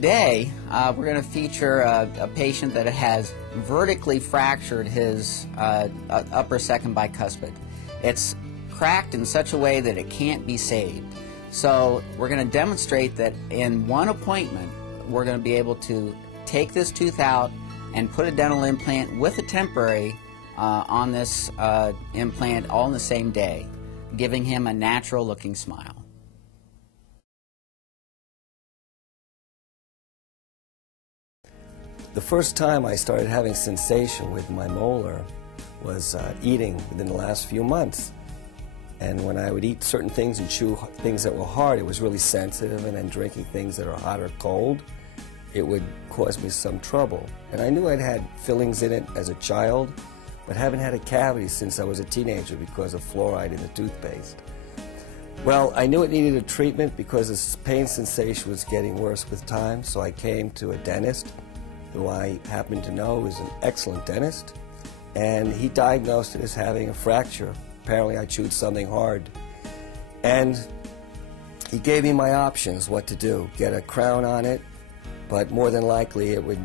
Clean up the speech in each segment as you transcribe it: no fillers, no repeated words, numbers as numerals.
Today, we're going to feature a patient that has vertically fractured his upper second bicuspid. It's cracked in such a way that it can't be saved. So we're going to demonstrate that in one appointment, we're going to be able to take this tooth out and put a dental implant with a temporary on this implant all in the same day, giving him a natural looking smile. The first time I started having sensation with my molar was eating within the last few months. And when I would eat certain things and chew things that were hard, it was really sensitive, and then drinking things that are hot or cold, it would cause me some trouble. And I knew I'd had fillings in it as a child, but haven't had a cavity since I was a teenager because of fluoride in the toothpaste. Well, I knew it needed a treatment because this pain sensation was getting worse with time, so I came to a dentist who I happen to know is an excellent dentist, and he diagnosed it as having a fracture. Apparently I chewed something hard. And he gave me my options, what to do. Get a crown on it, but more than likely it would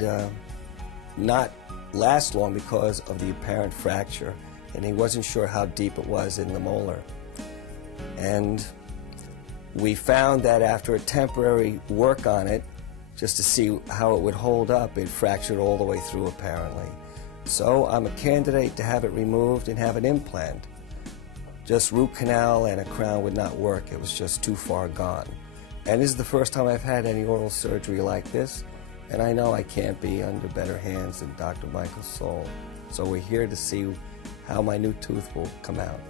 not last long because of the apparent fracture, and he wasn't sure how deep it was in the molar. And we found that after a temporary work on it, just to see how it would hold up, it fractured all the way through apparently. So I'm a candidate to have it removed and have an implant. Just root canal and a crown would not work. It was just too far gone. And this is the first time I've had any oral surgery like this, and I know I can't be under better hands than Dr. Michael Sohl. So we're here to see how my new tooth will come out.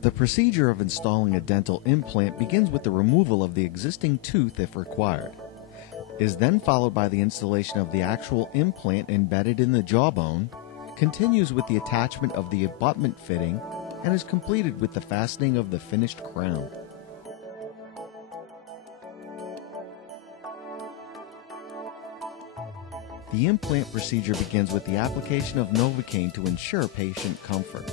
The procedure of installing a dental implant begins with the removal of the existing tooth if required. It is then followed by the installation of the actual implant embedded in the jawbone, continues with the attachment of the abutment fitting, and is completed with the fastening of the finished crown. The implant procedure begins with the application of Novocaine to ensure patient comfort.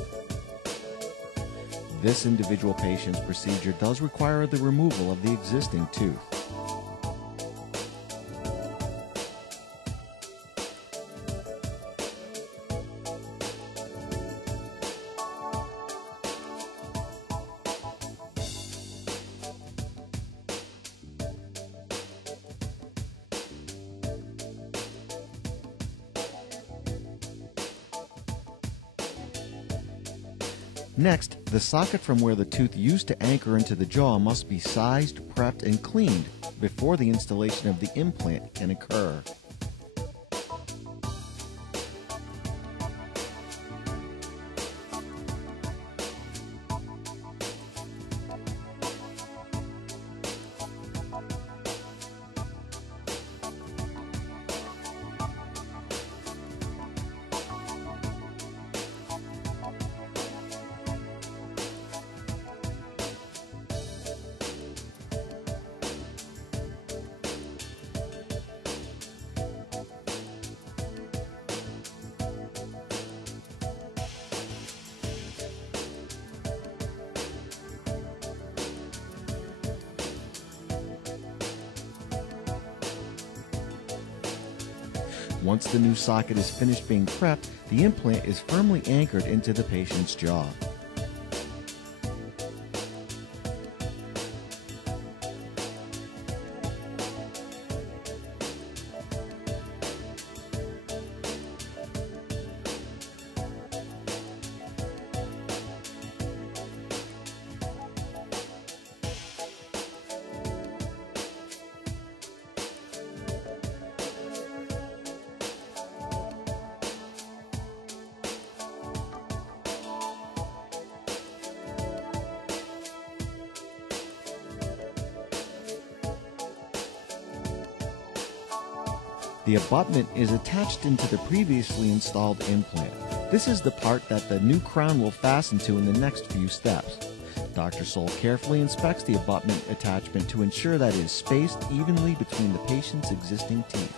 This individual patient's procedure does require the removal of the existing tooth. Next, the socket from where the tooth used to anchor into the jaw must be sized, prepped, and cleaned before the installation of the implant can occur. Once the new socket is finished being prepped, the implant is firmly anchored into the patient's jaw. The abutment is attached into the previously installed implant. This is the part that the new crown will fasten to in the next few steps. Dr. Sohl carefully inspects the abutment attachment to ensure that it is spaced evenly between the patient's existing teeth.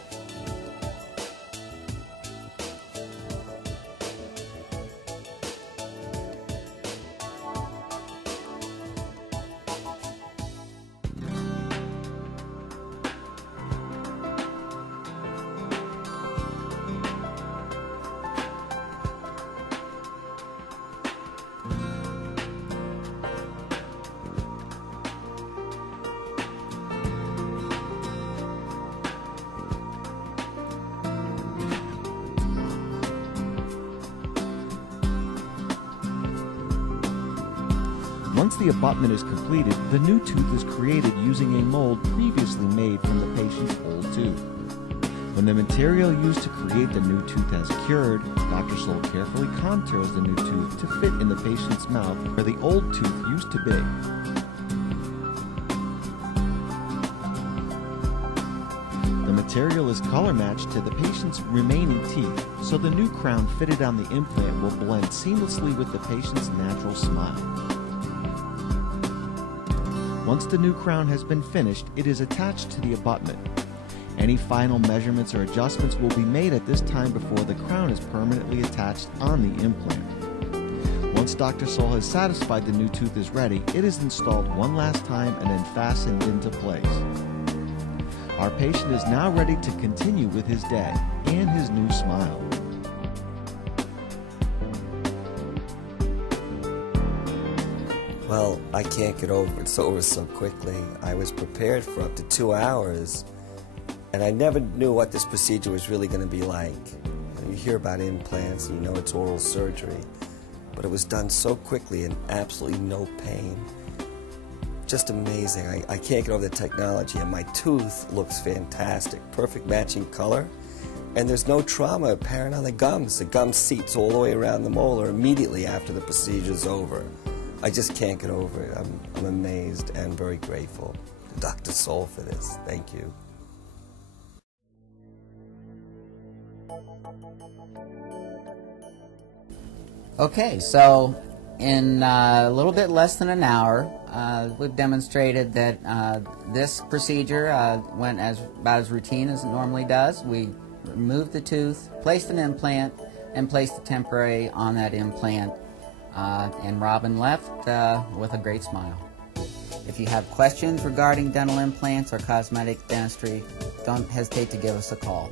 Once the abutment is completed, the new tooth is created using a mold previously made from the patient's old tooth. When the material used to create the new tooth has cured, Dr. Sohl carefully contours the new tooth to fit in the patient's mouth where the old tooth used to be. The material is color matched to the patient's remaining teeth, so the new crown fitted on the implant will blend seamlessly with the patient's natural smile. Once the new crown has been finished, it is attached to the abutment. Any final measurements or adjustments will be made at this time before the crown is permanently attached on the implant. Once Dr. Sohl has satisfied the new tooth is ready, it is installed one last time and then fastened into place. Our patient is now ready to continue with his day and his new smile. Well, I can't get over it. It's over so quickly. I was prepared for up to 2 hours, and I never knew what this procedure was really going to be like. You hear about implants, and you know it's oral surgery, but it was done so quickly and absolutely no pain. Just amazing. I can't get over the technology, and my tooth looks fantastic. Perfect matching color, and there's no trauma apparent on the gums. The gum seats all the way around the molar immediately after the procedure's over. I just can't get over it. I'm amazed and very grateful to Dr. Sohl for this. Thank you. Okay, so in a little bit less than an hour, we've demonstrated that this procedure went about as routine as it normally does. We removed the tooth, placed an implant, and placed the temporary on that implant. And Robin left with a great smile. If you have questions regarding dental implants or cosmetic dentistry, don't hesitate to give us a call.